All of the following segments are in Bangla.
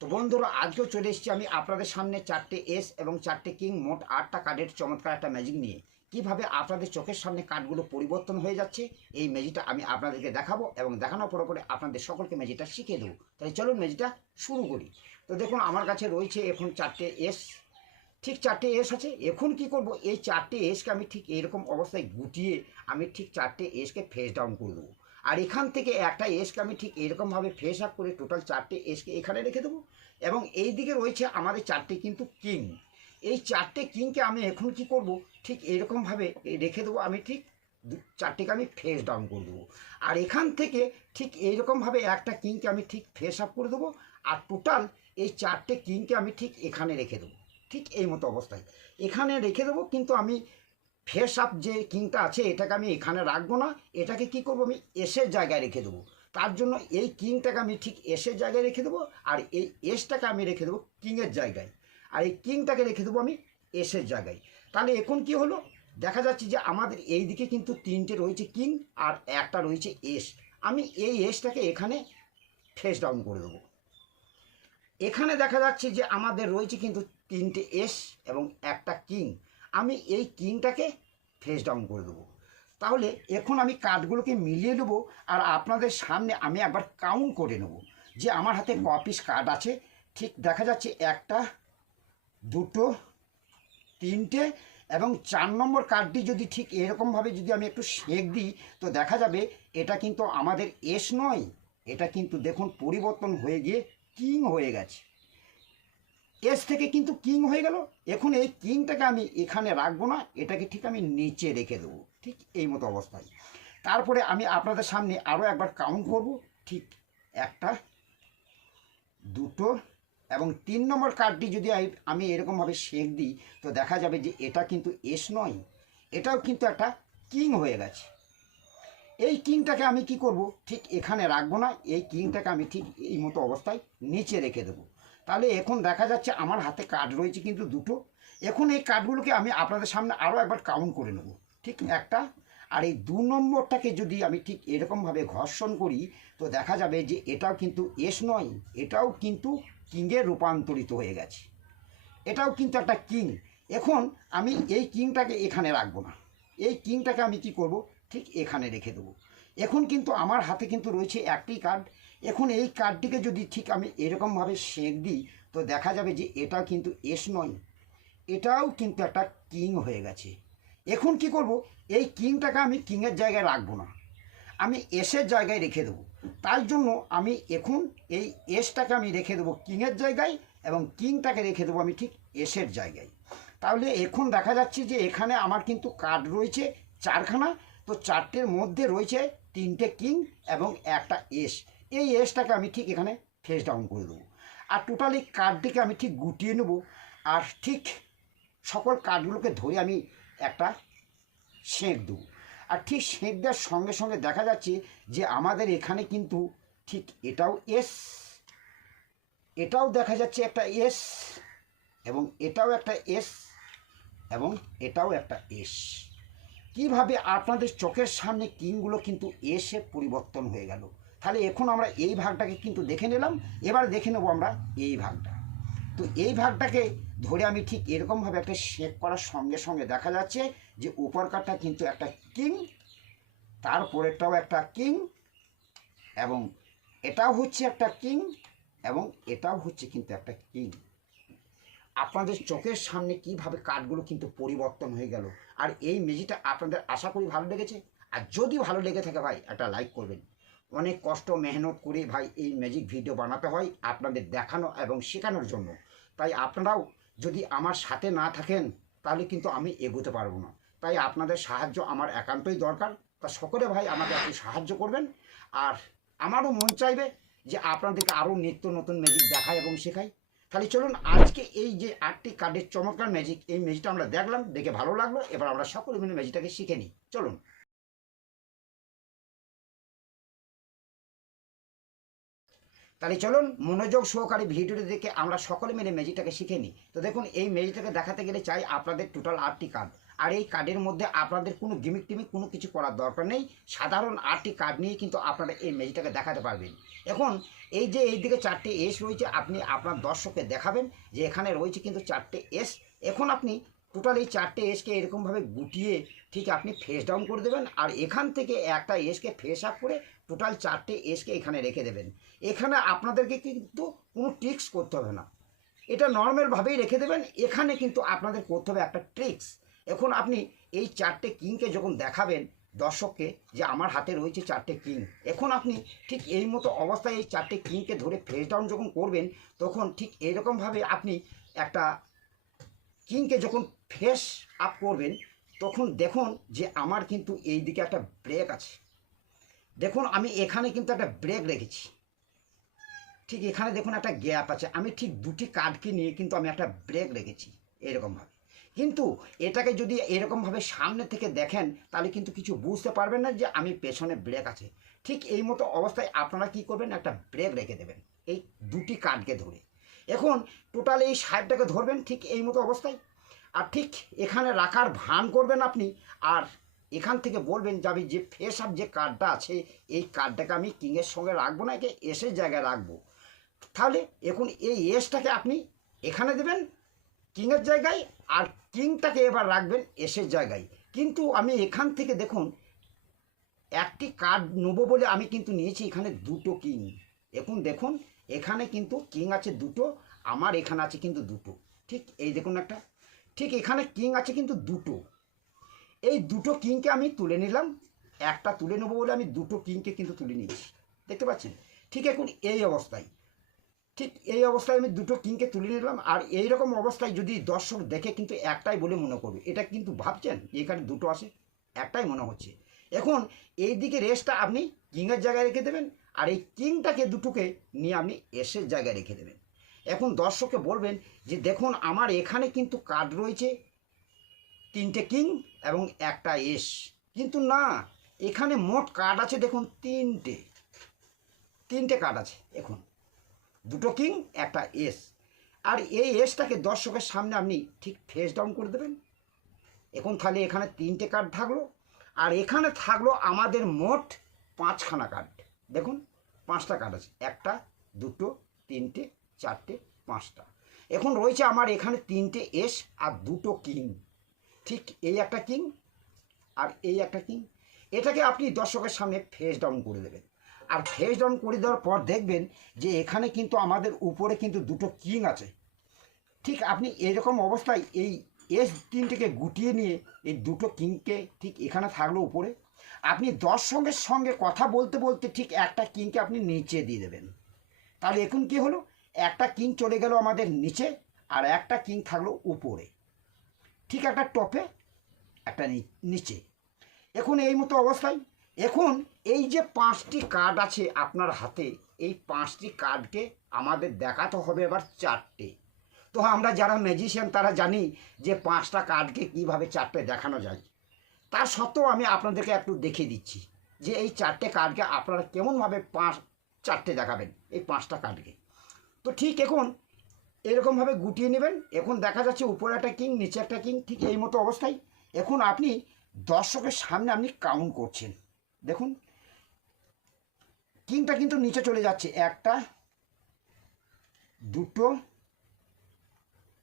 তো বন্ধুরা, আজকেও চলে এসেছি আমি আপনাদের সামনে চারটে এস এবং চারটে কিং মোট আটটা কার্ডের চমৎকার একটা ম্যাজিক নিয়ে। কীভাবে আপনাদের চোখের সামনে কার্ডগুলো পরিবর্তন হয়ে যাচ্ছে, এই ম্যাজিকটা আমি আপনাদেরকে দেখাবো এবং দেখানোর পরে পরে আপনাদের সকলকে ম্যাজিকটা শিখিয়ে দেবো। তাহলে চলুন ম্যাজিকটা শুরু করি। তো দেখুন, আমার কাছে রয়েছে এখন চারটে এস ঠিক চারটে এস আছে। এখন কি করব? এই চারটে এসকে আমি ঠিক এরকম অবস্থায় গুটিয়ে আমি ঠিক চারটে এসকে ফেস ডাউন করে দেবো। আর এখান থেকে একটা এসকে আমি ঠিক এরকমভাবে ফেস আপ করে টোটাল চারটে এসকে এখানে রেখে দেবো। এবং এই দিকে রয়েছে আমাদের চারটে কিন্তু কিং এই চারটে কিংকে আমি এখন কি করব? ঠিক এরকমভাবে রেখে দেবো আমি ঠিক চারটেকে আমি ফেস ডাউন করে দেবো। আর এখান থেকে ঠিক এইরকমভাবে একটা কিংকে আমি ঠিক ফেস আপ করে দেবো। আর টোটাল এই চারটে কিংকে আমি ঠিক এখানে রেখে দেবো। ঠিক এই মতো অবস্থায়। এখানে রেখে দেবো, কিন্তু আমি ফেস আপ যে কিংটা আছে, এটাকে আমি এখানে রাখব না। এটাকে কি করব আমি? এসের জায়গায় রেখে দেবো। তার জন্য এই কিংটাকে আমি ঠিক এসের জায়গায় রেখে দেবো আর এই এসটাকে আমি রেখে দেবো কিংয়ের জায়গায়। আর এই কিংটাকে রেখে দেবো আমি এসের জায়গায়। তাহলে এখন কি হলো? দেখা যাচ্ছে যে আমাদের এই দিকে কিন্তু তিনটে রয়েছে কিং আর একটা রয়েছে এস আমি এই এসটাকে এখানে ফেস ডাউন করে দেবো। এখানে দেখা যাচ্ছে যে আমাদের রয়েছে কিন্তু তিনটে এস এবং একটা কিং। আমি এই কিংটাকে ফেস ডাউন করে দেবো। তাহলে এখন আমি কার্ডগুলোকে মিলিয়ে নেব আর আপনাদের সামনে আমি একবার কাউন্ট করে নেব যে আমার হাতে ক পিস কার্ড আছে। ঠিক দেখা যাচ্ছে একটা দুটো তিনটে এবং চার নম্বর কার্ডটি যদি ঠিক এরকমভাবে যদি আমি একটু শেক দিই তো দেখা যাবে এটা কিন্তু আমাদের এস নয়। এটা কিন্তু দেখুন পরিবর্তন হয়ে গিয়ে কিং হয়ে গেছে। এস থেকে কিন্তু কিং হয়ে গেল। এখন এই কিংটাকে আমি এখানে রাখব না, এটাকে ঠিক আমি নিচে রেখে দেবো। ঠিক এই মতো অবস্থায়। তারপরে আমি আপনাদের সামনে আরও একবার কাউন্ট করব। ঠিক একটা, দুটো এবং তিন নম্বর কার্ডটি যদি আমি এরকমভাবে শেক দিই, তো দেখা যাবে যে এটা কিন্তু এস নয়, এটাও কিন্তু একটা কিং হয়ে গেছে। এই কিংটাকে আমি কি করব? ঠিক এখানে রাখব না, এই কিংটাকে আমি ঠিক এই মতো অবস্থায় নিচে রেখে দেবো। তাহলে এখন দেখা যাচ্ছে আমার হাতে কার্ড রয়েছে কিন্তু দুটো। এখন এই কার্ডগুলোকে আমি আপনাদের সামনে আরও একবার কাউন্ট করে নেব। ঠিক একটা? আর এই দু নম্বরটাকে যদি আমি ঠিক এরকমভাবে ঘর্ষণ করি, তো দেখা যাবে যে এটাও কিন্তু এস নয়, এটাও কিন্তু কিংয়ে রূপান্তরিত হয়ে গেছে। এটাও কিন্তু একটা কিং এখন আমি এই কিংটাকে এখানে রাখব না। এই কিংটাকে আমি কি করব? ঠিক এখানে রেখে দেবো। এখন কিন্তু আমার হাতে কিন্তু রয়েছে একটি কার্ড এখন এই কার্ডটিকে যদি ঠিক আমি এরকমভাবে সেঁক দিই, তো দেখা যাবে যে এটা কিন্তু এস নয়। এটাও কিন্তু একটা কিং হয়ে গেছে। এখন কি করব? এই কিংটাকে আমি কিংয়ের জায়গায় রাখব না। আমি এসের জায়গায় রেখে দেবো। তার জন্য আমি এখন এই এসটাকে আমি রেখে দেবো কিংয়ের জায়গায় এবং কিংটাকে রেখে দেবো আমি ঠিক এসের জায়গায়। তাহলে এখন দেখা যাচ্ছে যে এখানে আমার কিন্তু কার্ড রয়েছে চারখানা। তো চারটের মধ্যে রয়েছে তিনটে কিং এবং একটা এস। এই এসটাকে আমি ঠিক এখানে ফেস ডাউন করে দেবো। আর টোটালি কার্ডটিকে আমি ঠিক গুটিয়ে নেব। আর ঠিক সকল কার্ডগুলোকে ধরে আমি একটা সেঁক দেবো। আর ঠিক সেঁক দেওয়ার সঙ্গে সঙ্গে দেখা যাচ্ছে যে আমাদের এখানে কিন্তু ঠিক এটাও এস, এটাও দেখা যাচ্ছে একটা এস এবং এটাও একটা এস এবং এটাও একটা এস। কীভাবে আপনাদের চোখের সামনে কিংগুলো কিন্তু এসে পরিবর্তন হয়ে গেল? তাহলে এখন আমরা এই ভাগটাকে কিন্তু দেখে নিলাম, এবার দেখে নেব আমরা এই ভাগটা। তো এই ভাগটাকে ধরে আমি ঠিক এরকমভাবে একটা শেক করার সঙ্গে সঙ্গে দেখা যাচ্ছে যে উপরকারটা কিন্তু একটা কিং তারপরেরটাও একটা কিং এবং এটাও হচ্ছে একটা কিং এবং এটাও হচ্ছে কিন্তু একটা কিং আপনাদের চোখের সামনে কীভাবে কাঠগুলো কিন্তু পরিবর্তন হয়ে গেল। আর এই মেজিটা আপনাদের আশা করি ভালো লেগেছে। আর যদি ভালো লেগে থাকে ভাই, একটা লাইক করবেন। অনেক কষ্ট, মেহনত করে ভাই এই ম্যাজিক ভিডিও বানাতে হয় আপনাদের দেখানো এবং শেখানোর জন্য। তাই আপনারাও যদি আমার সাথে না থাকেন, তাহলে কিন্তু আমি এগোতে পারব না। তাই আপনাদের সাহায্য আমার একান্তই দরকার। তা সকলে ভাই আমাকে একটু সাহায্য করবেন। আর আমারও মন চাইবে যে আপনাদেরকে আরও নিত্য নতুন ম্যাজিক দেখাই এবং শেখাই তাহলে চলুন আজকে এই যে আটটি কার্ডের চমৎকার ম্যাজিক এই ম্যাজিকটা আমরা দেখলাম, দেখে ভালো লাগল, এবার আমরা সকলে মিলে ম্যাজিকটাকে শিখে নিই। চলুন। তাহলে চলুন মনোযোগ সহকারে ভিডিওটি দেখে আমরা সকলে মিলে ম্যাজিকটাকে শিখে নিই। তো দেখুন, এই ম্যাজিকটাকে দেখাতে গেলে চাই আপনাদের টোটাল আটটি কার্ড। আর এই কার্ডের মধ্যে আপনাদের কোনো গিমিক টিমিক কোনো কিছু করার দরকার নেই। সাধারণ আটটি কার্ড নিয়ে কিন্তু আপনারা এই ম্যাজিকটাকে দেখাতে পারবেন। এখন এই যে এই দিকে চারটে এস রয়েছে, আপনি আপনার দর্শককে দেখাবেন যে এখানে রয়েছে কিন্তু চারটে এস এখন আপনি টোটাল এই চারটে এসকে এরকমভাবে গুটিয়ে ঠিক আপনি ফেস ডাউন করে দেবেন আর এখান থেকে একটা এসকে ফেস আপ করে টোটাল চারটে এসকে এখানে রেখে দেবেন। এখানে আপনাদেরকে কিন্তু কোনো ট্রিক্স করতে হবে না। এটা নর্মালভাবেই রেখে দেবেন। এখানে কিন্তু আপনাদের করতে হবে একটা ট্রিক্স এখন আপনি এই চারটে কিংকে যখন দেখাবেন দর্শককে যে আমার হাতে রয়েছে চারটে কিং, এখন আপনি ঠিক এই মতো অবস্থায় এই চারটে কিংকে ধরে ফেস ডাউন যখন করবেন, তখন ঠিক এরকমভাবে আপনি একটা কিংকে যখন ফেস আপ করবেন, তখন দেখুন যে আমার কিন্তু এই দিকে একটা ব্রেক আছে। দেখুন আমি এখানে কিন্তু একটা ব্রেক রেখেছি। ঠিক এখানে দেখুন একটা গ্যাপ আছে। আমি ঠিক দুটি কার্ডকে নিয়ে কিন্তু আমি একটা ব্রেক রেখেছি, এরকমভাবে। কিন্তু এটাকে যদি এরকমভাবে সামনে থেকে দেখেন, তাহলে কিন্তু কিছু বুঝতে পারবেন না যে আমি পেছনে ব্রেক আছে। ঠিক এই মতো অবস্থায় আপনারা কি করবেন? একটা ব্রেক রেখে দেবেন। এই দুটি কার্ডকে ধরে। এখন টোটাল এই সাইডটাকে ধরবেন ঠিক এই মতো অবস্থায়। আর ঠিক এখানে রাখার ভান করবেন আপনি। আর এখান থেকে বলবেন যে আমি যে ফেস আপ যে কার্ডটা আছে, এই কার্ডটাকে আমি কিংয়ের সঙ্গে রাখব না, একে এসের জায়গায় রাখব। তাহলে এখন এই এসটাকে আপনি এখানে দেবেন কিংয়ের জায়গায় আর কিংটাকে এবার রাখবেন এসের জায়গায়। কিন্তু আমি এখান থেকে দেখুন, একটি কার্ড নেব বলে আমি কিন্তু নিয়েছি এখানে দুটো কিং। এখন দেখুন, এখানে কিন্তু কিং আছে দুটো, আমার এখানে আছে কিন্তু দুটো। ঠিক এই দেখুন একটা, ঠিক এখানে কিং আছে কিন্তু দুটো। এই দুটো কিংকে আমি তুলে নিলাম, একটা তুলে নেব বলে আমি দুটো কিংকে কিন্তু তুলে নিয়েছি। দেখতে পাচ্ছেন? ঠিক এখন এই অবস্থায়। ঠিক এই অবস্থায় আমি দুটো কিংকে তুলে নিলাম, আর এই রকম অবস্থায় যদি দর্শক দেখে কিন্তু একটাই বলে মনে করবে, এটা কিন্তু ভাবছেন এখানে দুটো আছে একটাই মনে হচ্ছে। এখন এই দিকে রেসটা আপনি কিংয়ের জায়গায় রেখে দেবেন, আর এই কিংটাকে দুটোকে নিয়ে আপনি এসের জায়গায় রেখে দেবেন। এখন দর্শককে বলবেন যে দেখুন, আমার এখানে কিন্তু কার্ড রয়েছে, তিনটে কিং এবং একটা এস। কিন্তু না, এখানে মোট কার্ড আছে দেখুন, তিনটে তিনটে কার্ড আছে এখন। দুটো কিং, একটা এস। আর এই এসটাকে দর্শকের সামনে আপনি ঠিক ফেস ডাউন করে দেবেন। এখন তাহলে এখানে তিনটে কার্ড থাকল। আর এখানে থাকল আমাদের মোট পাঁচখানা কার্ড দেখুন, পাঁচটা কার্ড আছে। একটা, দুটো, তিনটে, চারটে, পাঁচটা। এখন রয়েছে আমার এখানে তিনটে এস আর দুটো কিং। ঠিক এই একটা কিং আর এই একটা কিং। এটাকে আপনি দর্শকের সামনে ফেস ডাউন করে দেবেন। আর ফেস ডাউন করে দেওয়ার পর দেখবেন যে এখানে কিন্তু আমাদের উপরে কিন্তু দুটো কিং আছে। ঠিক আপনি এরকম অবস্থায় এই এস তিনটিকে গুটিয়ে নিয়ে এই দুটো কিংকে ঠিক এখানে থাকল উপরে। আপনি দর্শকের সঙ্গে কথা বলতে বলতে ঠিক একটা কিংকে আপনি নিচে দিয়ে দেবেন। তাহলে এখন কি হলো? একটা কিং চলে গেল আমাদের নিচে আর একটা কিং থাকল উপরে। ঠিক একটা টপে, একটা নিচে। এখন এই মতো অবস্থায়। এখন এই যে পাঁচটি কার্ড আছে আপনার হাতে, এই পাঁচটি কার্ডকে আমাদের দেখাতে হবে এবার চারটে। তো আমরা যারা ম্যাজিশিয়ান তারা জানি যে পাঁচটা কার্ডকে কীভাবে চারটে দেখানো যায়। তার সত্ত্বেও আমি আপনাদেরকে একটু দেখিয়ে দিচ্ছি যে এই চারটে কার্ডকে আপনারা কেমনভাবে পাঁচ, চারটে দেখাবেন, এই পাঁচটা কার্ডকে তো ঠিক এখন এরকমভাবে গুটিয়ে নেবেন, এখন দেখা যাচ্ছে উপরে একটা কিং নিচে একটা কিং ঠিক এই মতো অবস্থায়। এখন আপনি দর্শকের সামনে আপনি কাউন্ট করছেন। দেখুন কিংটা কিন্তু নিচে চলে যাচ্ছে। একটা, দুটো,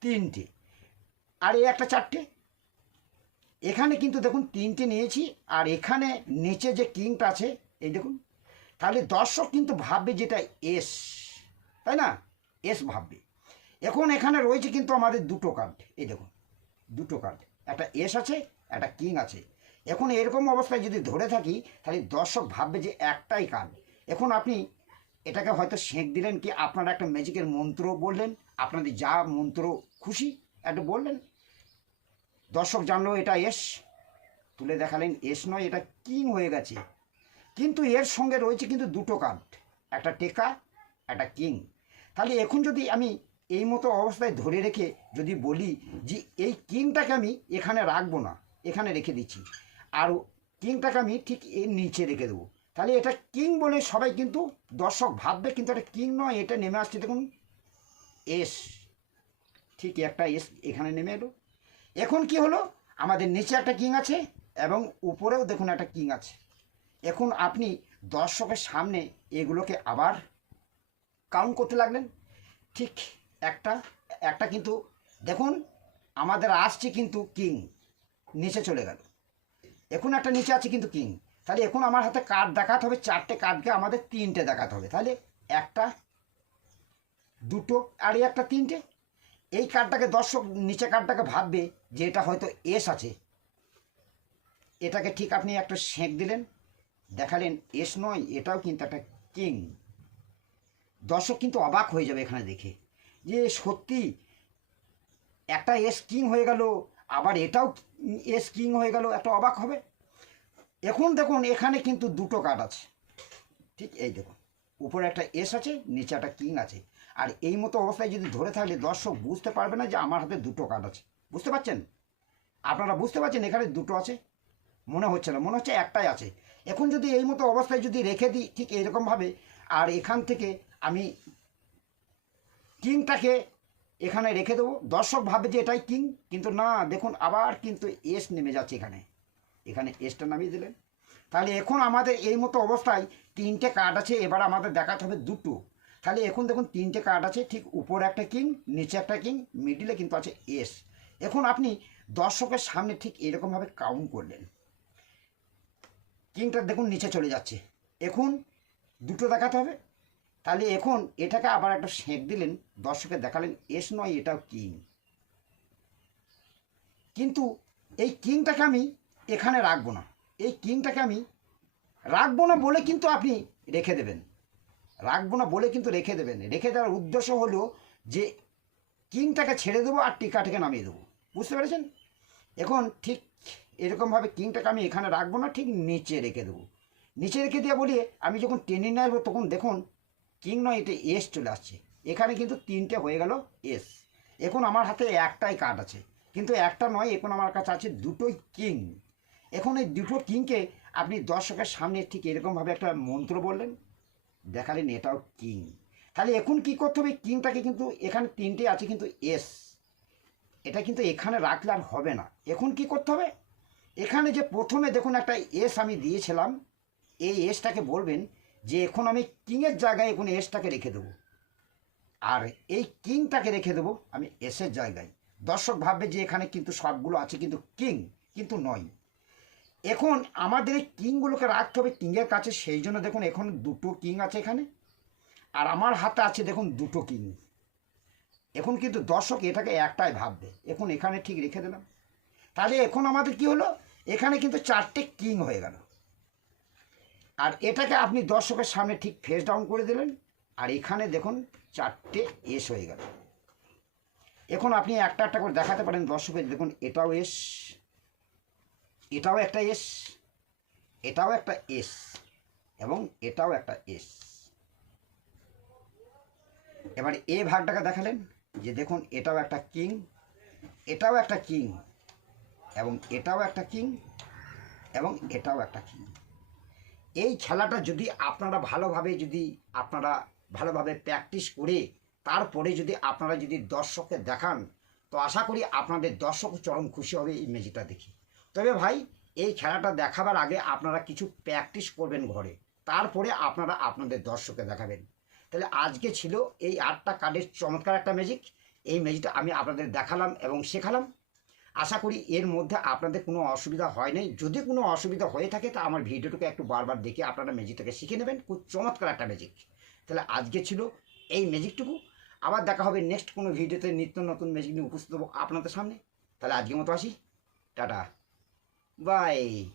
তিনটে। আর এই একটা চারটে। এখানে কিন্তু দেখুন তিনটে নিয়েছি, আর এখানে নিচে যে কিংটা আছে, এই দেখুন, তাহলে দর্শক কিন্তু ভাববে যেটা এস, তাই না? এস ভাববে। এখন এখানে রয়েছে কিন্তু আমাদের দুটো কার্ড এই দেখুন, দুটো কার্ড একটা এস আছে, একটা কিং আছে। এখন এরকম অবস্থায় যদি ধরে থাকি, তাহলে দর্শক ভাববে যে একটাই কার্ড এখন আপনি এটাকে হয়তো সেঁক দিলেন কি আপনারা একটা ম্যাজিকের মন্ত্র বললেন, আপনাদের যা মন্ত্র খুশি, একটা বললেন। দর্শক জানলো এটা এস, তুলে দেখালেন এস নয়, এটা কিং হয়ে গেছে। কিন্তু এর সঙ্গে রয়েছে কিন্তু দুটো কার্ড একটা টেকা, একটা কিং। তাহলে এখন যদি আমি এই মতো অবস্থায় ধরে রেখে যদি বলি যে এই কিংটাকে আমি এখানে রাখব না, এখানে রেখে দিচ্ছি, আর কিংটাকে আমি ঠিক এর নিচে রেখে দেবো তাহলে এটা কিং বলে সবাই কিন্তু দর্শক ভাববে, কিন্তু এটা কিং নয়, এটা নেমে আসছে দেখুন এস ঠিক একটা এস এখানে নেমে এলো। এখন কি হলো? আমাদের নিচে একটা কিং আছে এবং উপরেও দেখুন একটা কিং আছে। এখন আপনি দর্শকের সামনে এগুলোকে আবার কাউন্ট করতে লাগলেন। ঠিক একটা একটা কিন্তু, দেখুন, আমাদের আসছে কিন্তু কিং নিচে চলে গেল। এখন একটা নিচে আছে কিন্তু কিং তাহলে এখন আমার হাতে কার্ড দেখাতে হবে, চারটে কার্ডকে আমাদের তিনটে দেখাতে হবে। তাহলে একটা, দুটো, আর একটা তিনটে? এই কার্ডটাকে দর্শক নিচে কার্ডটাকে ভাববে যে এটা হয়তো এস আছে। এটাকে ঠিক আপনি একটা সেঁক দিলেন, দেখালেন এস নয়, এটাও কিন্তু একটা কিং দর্শক কিন্তু অবাক হয়ে যাবে এখানে দেখে যে সত্যি একটা এস কিং হয়ে গেল, আবার এটাও এস কিং হয়ে গেল, একটা অবাক হবে? এখন দেখুন, এখানে কিন্তু দুটো কার্ড আছে। ঠিক এই দেখুন, উপরে একটা এস আছে, নিচে একটা কিং আছে। আর এই মতো অবস্থায় যদি ধরে থাকলে, দর্শক বুঝতে পারবে না যে আমার হাতে দুটো কার্ড আছে। বুঝতে পারছেন? আপনারা বুঝতে পারছেন এখানে দুটো আছে? মনে হচ্ছে না, মনে হচ্ছে একটাই আছে। এখন যদি এই মতো অবস্থায় যদি রেখে দিই, ঠিক এরকমভাবে, আর এখান থেকে আমি কিংটাকে এখানে রেখে দেবো। দর্শক ভাবে যে এটাই কিং কিন্তু না, দেখুন, আবার কিন্তু এস নেমে যাচ্ছে এখানে। এখানে এসটা নামিয়ে দিলেন। তাহলে এখন আমাদের এই মতো অবস্থায় তিনটে কার্ড আছে, এবার আমাদের দেখাতে হবে দুটো। তাহলে এখন দেখুন তিনটে কার্ড আছে, ঠিক উপরে একটা কিং নিচে একটা কিং মিডিলে কিন্তু আছে এস এখন আপনি দর্শকের সামনে ঠিক এরকমভাবে কাউন্ট করলেন। কিংটা দেখুন নিচে চলে যাচ্ছে। এখন দুটো দেখাতে হবে। তাহলে এখন এটাকে আবার একটা সেঁক দিলেন দর্শকে দেখালেন এস নয়, এটাও কিং কিন্তু এই কিংটাকে আমি এখানে রাখব না। এই কিংটাকে আমি রাখব না বলে কিন্তু আপনি রেখে দেবেন। রাখব না বলে কিন্তু রেখে দেবেন। রেখে দেওয়ার উদ্দেশ্য হলো যে কিংটাকে ছেড়ে দেবো আর টিকাটাকে নামিয়ে দেবো। বুঝতে পেরেছেন? এখন ঠিক এরকমভাবে কিংটাকে আমি এখানে রাখব না, ঠিক নিচে রেখে দেবো। নিচে রেখে দিয়ে বলি, আমি যখন টেনে নেব তখন দেখুন কিং নয় এটা এস চলে আসছে। এখানে কিন্তু তিনটে হয়ে গেল এস এখন আমার হাতে একটাই কার্ড আছে। কিন্তু একটা নয়, এখন আমার কাছে আছে দুটোই কিং। এখন এই দুটো কিংকে আপনি দর্শকের সামনে ঠিক এরকমভাবে একটা মন্ত্র বললেন, দেখালেন এটাও কিং তাহলে এখন কি করতে হবে? কিংটাকে কিন্তু এখানে তিনটে আছে কিন্তু এস এটা কিন্তু এখানে রাখলে আর হবে না। এখন কি করতে হবে? এখানে যে প্রথমে দেখুন একটা এস আমি দিয়েছিলাম, এই এসটাকে বলবেন যে এখন আমি কিংয়ের জায়গায় এখন এসটাকে রেখে দেবো। আর এই কিংটাকে রেখে দেবো আমি এসের জায়গায়। দর্শক ভাববে যে এখানে কিন্তু সবগুলো আছে কিন্তু কিং কিন্তু নয়। এখন আমাদের এই কিংগুলোকে রাখতে হবে কিংয়ের কাছে, সেই জন্য দেখুন এখন দুটো কিং আছে এখানে। আর আমার হাতে আছে দেখুন দুটো কিং। এখন কিন্তু দর্শক এটাকে একটাই ভাববে। এখন এখানে ঠিক রেখে দিলাম। তাহলে এখন আমাদের কি হলো? এখানে কিন্তু চারটে কিং হয়ে গেল। আর এটাকে আপনি দর্শকের সামনে ঠিক ফেস ডাউন করে দিলেন। আর এখানে দেখুন চারটে এস হয়ে গেল। এখন আপনি একটা একটা করে দেখাতে পারেন দর্শকের। দেখুন এটাও এস এটাও একটা এস এটাও একটা এস এবং এটাও একটা এস এবার এ ভাগটাকে দেখালেন, যে দেখুন, এটাও একটা কিং, এটাও একটা কিং, এবং এটাও একটা কিং, এবং এটাও একটা কিং। এই খেলাটা যদি আপনারা ভালোভাবে যদি আপনারা ভালোভাবে প্র্যাকটিস করে, তারপরে যদি আপনারা যদি দর্শককে দেখান, তো আশা করি আপনাদের দর্শক চরম খুশি হবে এই ম্যাজিকটা দেখে। তবে ভাই, এই খেলাটা দেখাবার আগে আপনারা কিছু প্র্যাকটিস করবেন ঘরে। তারপরে আপনারা আপনাদের দর্শককে দেখাবেন। তাহলে আজকে ছিল এই আটটা কার্ডের চমৎকার একটা ম্যাজিক এই ম্যাজিকটা আমি আপনাদের দেখালাম এবং শেখালাম। আশা করি এর মধ্যে আপনাদের কোনো অসুবিধা হয় নাই। যদি কোনো অসুবিধা হয়ে থাকে, তা আমার ভিডিওটাকে একটু বারবার দেখে আপনারা ম্যাজিকটাকে শিখে নেবেন। খুব চমৎকার একটা ম্যাজিক তাহলে আজকে ছিল এই ম্যাজিকটুকু আবার দেখা হবে নেক্সট কোনো ভিডিওতে নিত্য নতুন ম্যাজিক নিয়ে উপস্থিত হব আপনাদের সামনে। তাহলে আজকের মতো আসি। টাটা। vai.